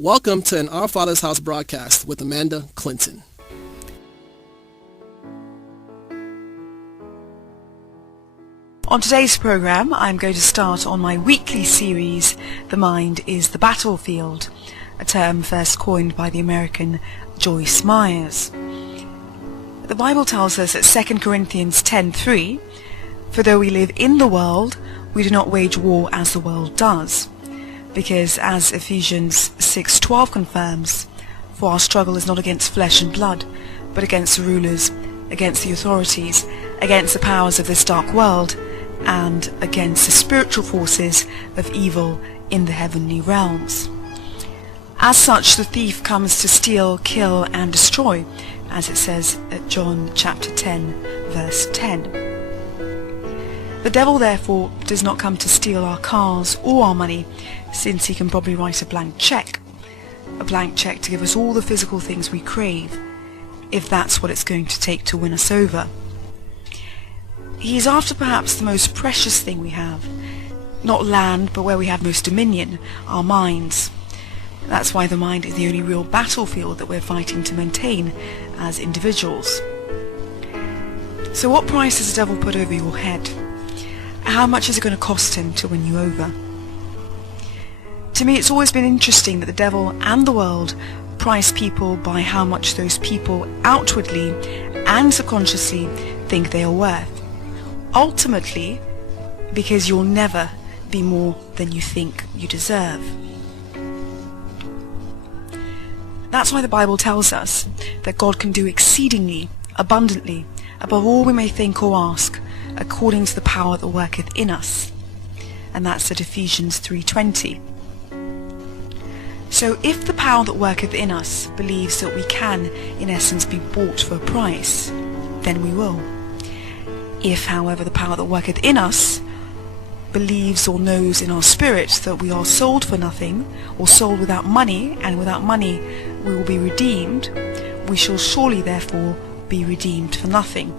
Welcome to an Our Father's House broadcast with Amanda Clinton. On today's program, I'm going to start on my weekly series, The Mind is the Battlefield, a term first coined by the American Joyce Myers. The Bible tells us at 2 Corinthians 10:3, "For though we live in the world, we do not wage war as the world does." Because, as Ephesians 6:12 confirms, "For our struggle is not against flesh and blood, but against the rulers, against the authorities, against the powers of this dark world, and against the spiritual forces of evil in the heavenly realms." As such, the thief comes to steal, kill, and destroy, as it says at John chapter 10, verse 10. The devil, therefore, does not come to steal our cars or our money, since he can probably write a blank check to give us all the physical things we crave, if that's what it's going to take to win us over. He is after perhaps the most precious thing we have, not land, but where we have most dominion, our minds. That's why the mind is the only real battlefield that we're fighting to maintain as individuals. So what price does the devil put over your head? How much is it going to cost him to win you over? To me, it's always been interesting that the devil and the world price people by how much those people outwardly and subconsciously think they are worth. Ultimately, because you'll never be more than you think you deserve. That's why the Bible tells us that God can do exceedingly, abundantly, above all we may think or ask, according to the power that worketh in us. And that's at Ephesians 3:20. So if the power that worketh in us believes that we can, in essence, be bought for a price, then we will. If, however, the power that worketh in us believes or knows in our spirit that we are sold for nothing, or sold without money, and without money we will be redeemed, we shall surely therefore be redeemed for nothing,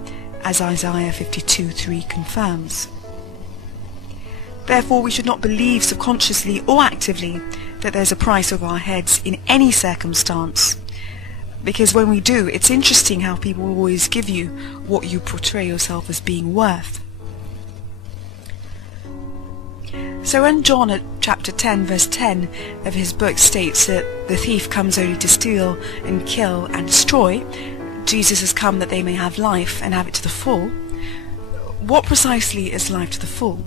as Isaiah 52:3 confirms. Therefore, we should not believe subconsciously or actively that there's a price over our heads in any circumstance. Because when we do, it's interesting how people will always give you what you portray yourself as being worth. So when John at chapter 10 verse 10 of his book states that the thief comes only to steal and kill and destroy, Jesus has come that they may have life and have it to the full, what precisely is life to the full?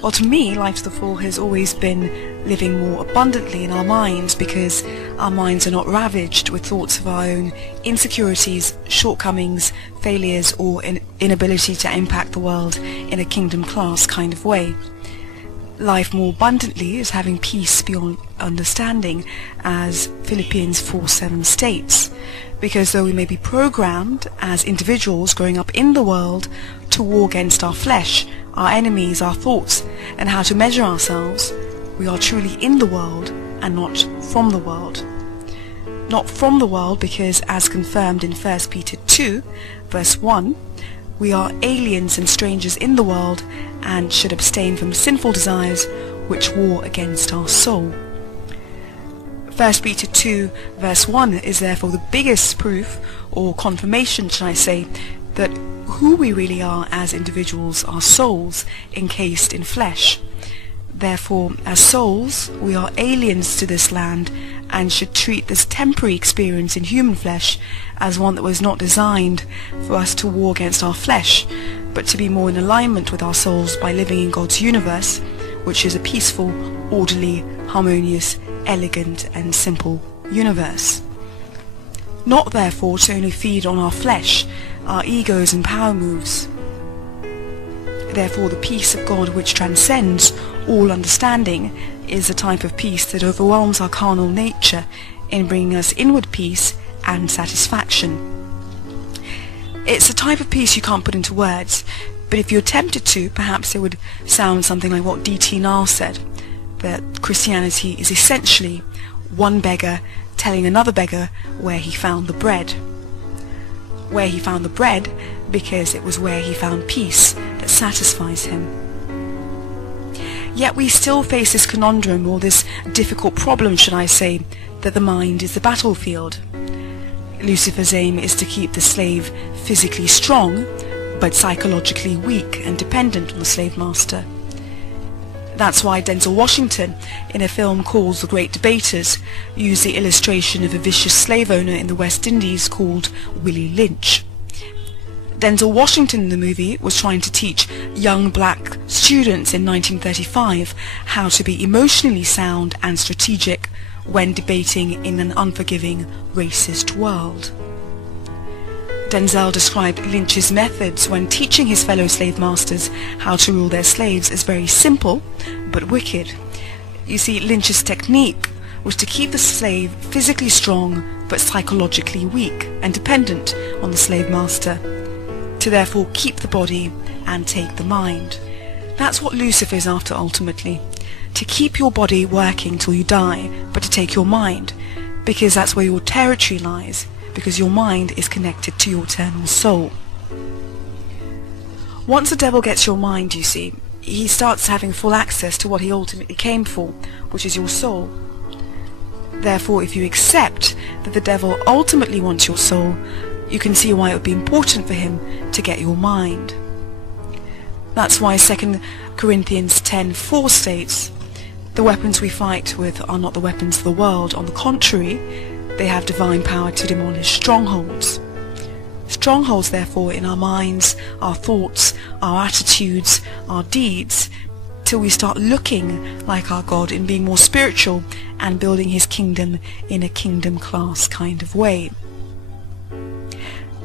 Well, to me, life to the full has always been living more abundantly in our minds, because our minds are not ravaged with thoughts of our own insecurities, shortcomings, failures, or inability to impact the world in a kingdom class kind of way. Life more abundantly is having peace beyond understanding, as Philippians 4:7 states, because though we may be programmed as individuals growing up in the world to war against our flesh, our enemies, our thoughts, and how to measure ourselves, we are truly in the world and not from the world. Not from the world because, as confirmed in 1 Peter 2, verse 1, we are aliens and strangers in the world and should abstain from sinful desires which war against our soul. 1 Peter 2, verse 1 is therefore the biggest proof, or confirmation, should I say, that who we really are as individuals are souls encased in flesh. Therefore, as souls, we are aliens to this land and should treat this temporary experience in human flesh as one that was not designed for us to war against our flesh, but to be more in alignment with our souls by living in God's universe, which is a peaceful, orderly, harmonious, elegant, and simple universe. Not, therefore, to only feed on our flesh, our egos and power moves. Therefore, the peace of God, which transcends all understanding, is the type of peace that overwhelms our carnal nature in bringing us inward peace and satisfaction. It's a type of peace you can't put into words, but if you're tempted to, perhaps it would sound something like what D.T. Niles said, that Christianity is essentially one beggar telling another beggar where he found the bread. Where he found the bread because it was where he found peace that satisfies him. Yet we still face this conundrum, or this difficult problem, should I say, that the mind is the battlefield. Lucifer's aim is to keep the slave physically strong, but psychologically weak and dependent on the slave master. That's why Denzel Washington, in a film called The Great Debaters, used the illustration of a vicious slave owner in the West Indies called Willie Lynch. Denzel Washington in the movie was trying to teach young black students in 1935 how to be emotionally sound and strategic when debating in an unforgiving, racist world. Denzel described Lynch's methods when teaching his fellow slave masters how to rule their slaves as very simple but wicked. You see, Lynch's technique was to keep the slave physically strong but psychologically weak and dependent on the slave master, to therefore keep the body and take the mind. That's what Lucifer is after ultimately, to keep your body working till you die, but to take your mind, because that's where your territory lies, because your mind is connected to your eternal soul. Once the devil gets your mind, you see, he starts having full access to what he ultimately came for, which is your soul. Therefore, if you accept that the devil ultimately wants your soul, you can see why it would be important for him to get your mind. That's why 2 Corinthians 10:4 states, "The weapons we fight with are not the weapons of the world. On the contrary, they have divine power to demolish strongholds." Strongholds, therefore, in our minds, our thoughts, our attitudes, our deeds, till we start looking like our God in being more spiritual and building his kingdom in a kingdom class kind of way.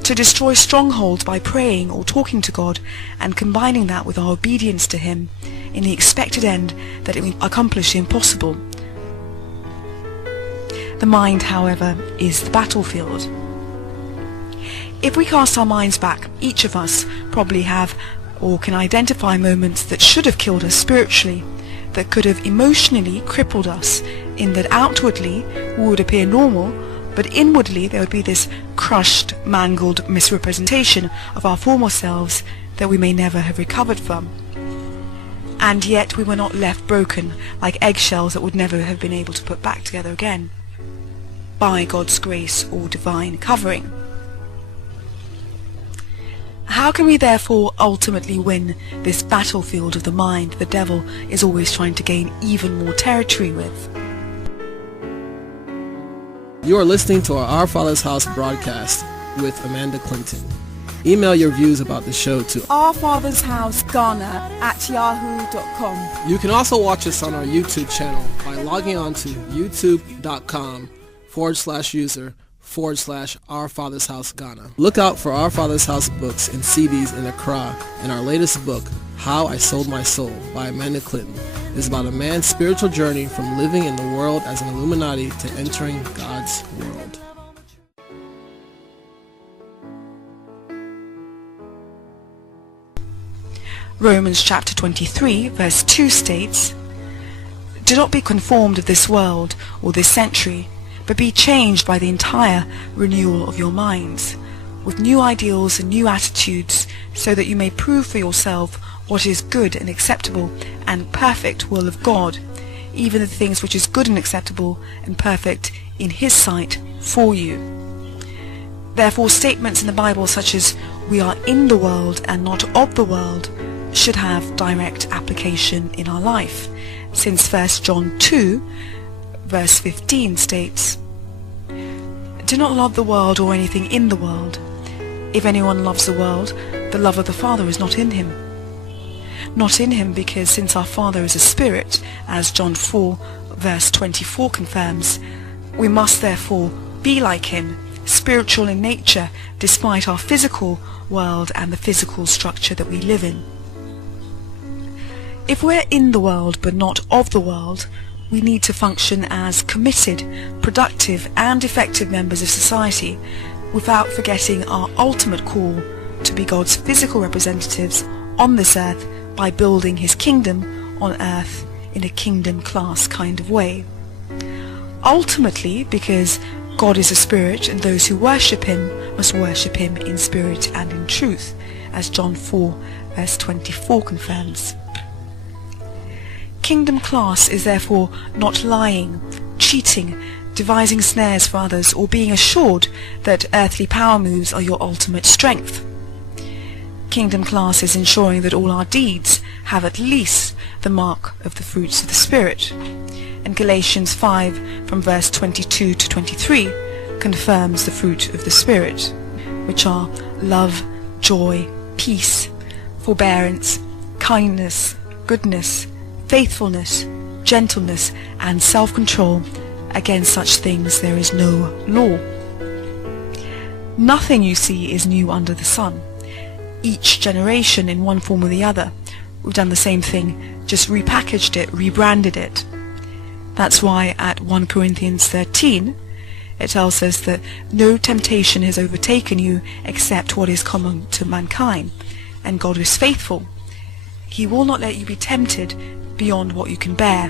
To destroy strongholds by praying or talking to God and combining that with our obedience to him in the expected end that it will accomplish the impossible. The mind, however, is the battlefield. If we cast our minds back, each of us probably have or can identify moments that should have killed us spiritually, that could have emotionally crippled us, in that outwardly we would appear normal, but inwardly there would be this crushed, mangled misrepresentation of our former selves that we may never have recovered from. And yet we were not left broken like eggshells that would never have been able to put back together again, by God's grace or divine covering. How can we therefore ultimately win this battlefield of the mind the devil is always trying to gain even more territory with? You are listening to Our Father's House broadcast with Amanda Clinton. Email your views about the show to ourfathershouseghana@yahoo.com. You can also watch us on our YouTube channel by logging on to youtube.com/user/Our Father's House Ghana. Look out for Our Father's House books and CDs in Accra, and our latest book, How I Sold My Soul by Amanda Clinton, is about a man's spiritual journey from living in the world as an Illuminati to entering God's world. Romans chapter 23 verse 2 states, "Do not be conformed of this world or this century, but be changed by the entire renewal of your minds, with new ideals and new attitudes, so that you may prove for yourself what is good and acceptable and perfect will of God, even the things which is good and acceptable and perfect in his sight for you." Therefore, statements in the Bible such as "we are in the world and not of the world" should have direct application in our life, since 1 John 2 verse 15 states, "Do not love the world or anything in the world. If anyone loves the world, the love of the Father is not in him." Not in him because since our Father is a spirit, as John 4 verse 24 confirms, we must therefore be like him, spiritual in nature, despite our physical world and the physical structure that we live in. If we're in the world but not of the world, we need to function as committed, productive and effective members of society, without forgetting our ultimate call to be God's physical representatives on this earth by building his kingdom on earth in a kingdom class kind of way. Ultimately, because God is a spirit and those who worship him must worship him in spirit and in truth, as John 4 verse 24 confirms. Kingdom class is therefore not lying, cheating, devising snares for others, or being assured that earthly power moves are your ultimate strength. Kingdom class is ensuring that all our deeds have at least the mark of the fruits of the Spirit. And Galatians 5 from verse 22 to 23 confirms the fruit of the Spirit, which are love, joy, peace, forbearance, kindness, goodness, faithfulness, gentleness, and self-control. Against such things there is no law. Nothing you see is new under the sun. Each generation in one form or the other. We've done the same thing, just repackaged it, rebranded it. That's why at 1 Corinthians 13 it tells us that no temptation has overtaken you except what is common to mankind, and God is faithful. He will not let you be tempted beyond what you can bear.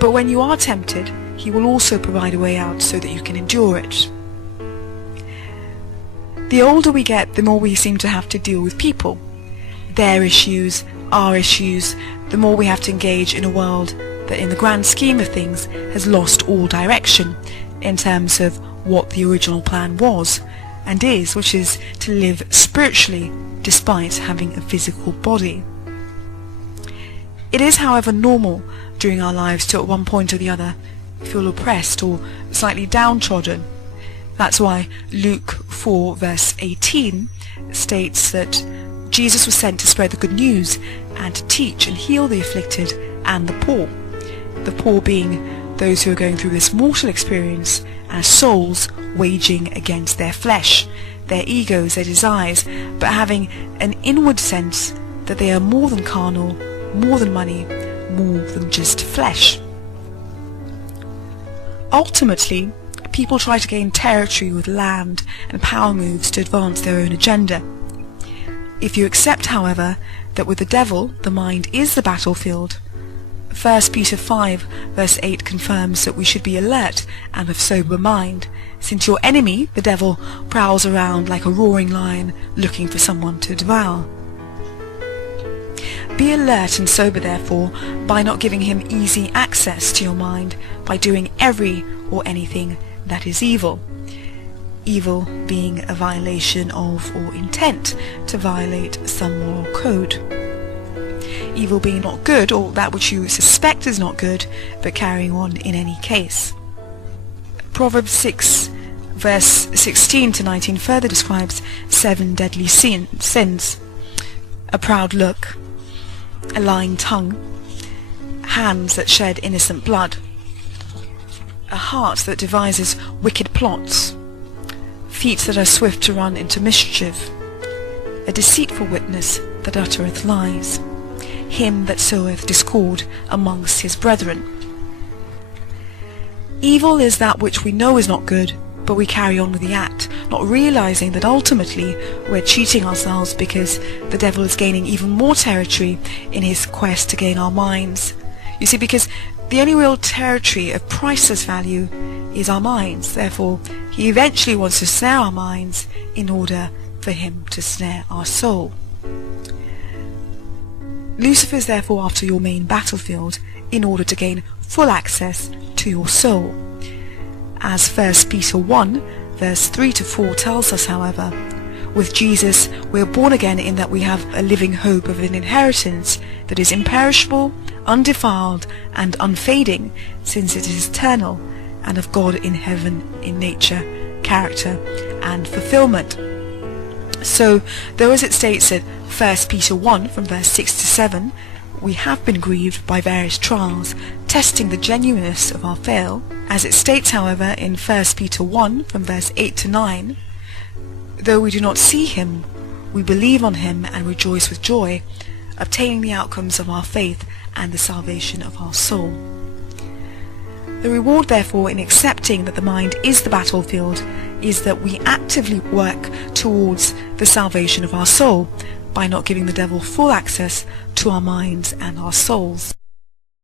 But when you are tempted, He will also provide a way out so that you can endure it. The older we get, the more we seem to have to deal with people. Their issues, our issues, the more we have to engage in a world that in the grand scheme of things has lost all direction in terms of what the original plan was and is, which is to live spiritually despite having a physical body. It is, however, normal during our lives to at one point or the other feel oppressed or slightly downtrodden. That's why Luke 4 verse 18 states that Jesus was sent to spread the good news and to teach and heal the afflicted and the poor being those who are going through this mortal experience as souls waging against their flesh, their egos, their desires, but having an inward sense that they are more than carnal, more than money, more than just flesh. Ultimately, people try to gain territory with land and power moves to advance their own agenda. If you accept, however, that with the devil the mind is the battlefield, 1 Peter 5 verse 8 confirms that we should be alert and of sober mind, since your enemy, the devil, prowls around like a roaring lion looking for someone to devour. Be alert and sober, therefore, by not giving him easy access to your mind by doing every or anything that is evil. Evil being a violation of or intent to violate some moral code. Evil being not good, or that which you suspect is not good, but carrying on in any case. Proverbs 6 verse 16 to 19 further describes 7 deadly sins. A proud look, a lying tongue, hands that shed innocent blood, a heart that devises wicked plots, feet that are swift to run into mischief, a deceitful witness that uttereth lies, him that soweth discord amongst his brethren. Evil is that which we know is not good, but we carry on with the act, not realizing that ultimately we're cheating ourselves because the devil is gaining even more territory in his quest to gain our minds. You see, because the only real territory of priceless value is our minds. Therefore, he eventually wants to snare our minds in order for him to snare our soul. Lucifer is therefore after your main battlefield in order to gain full access to your soul. As 1 Peter 1 verse 3 to 4 tells us, however, with Jesus we are born again in that we have a living hope of an inheritance that is imperishable, undefiled, and unfading, since it is eternal, and of God in heaven in nature, character, and fulfillment. So, though as it states at 1 Peter 1 from verse 6 to 7, we have been grieved by various trials, testing the genuineness of our faith, as it states, however, in 1 Peter 1 from verse 8 to 9, though we do not see him, we believe on him and rejoice with joy, obtaining the outcomes of our faith and the salvation of our soul. The reward, therefore, in accepting that the mind is the battlefield is that we actively work towards the salvation of our soul by not giving the devil full access to our minds and our souls.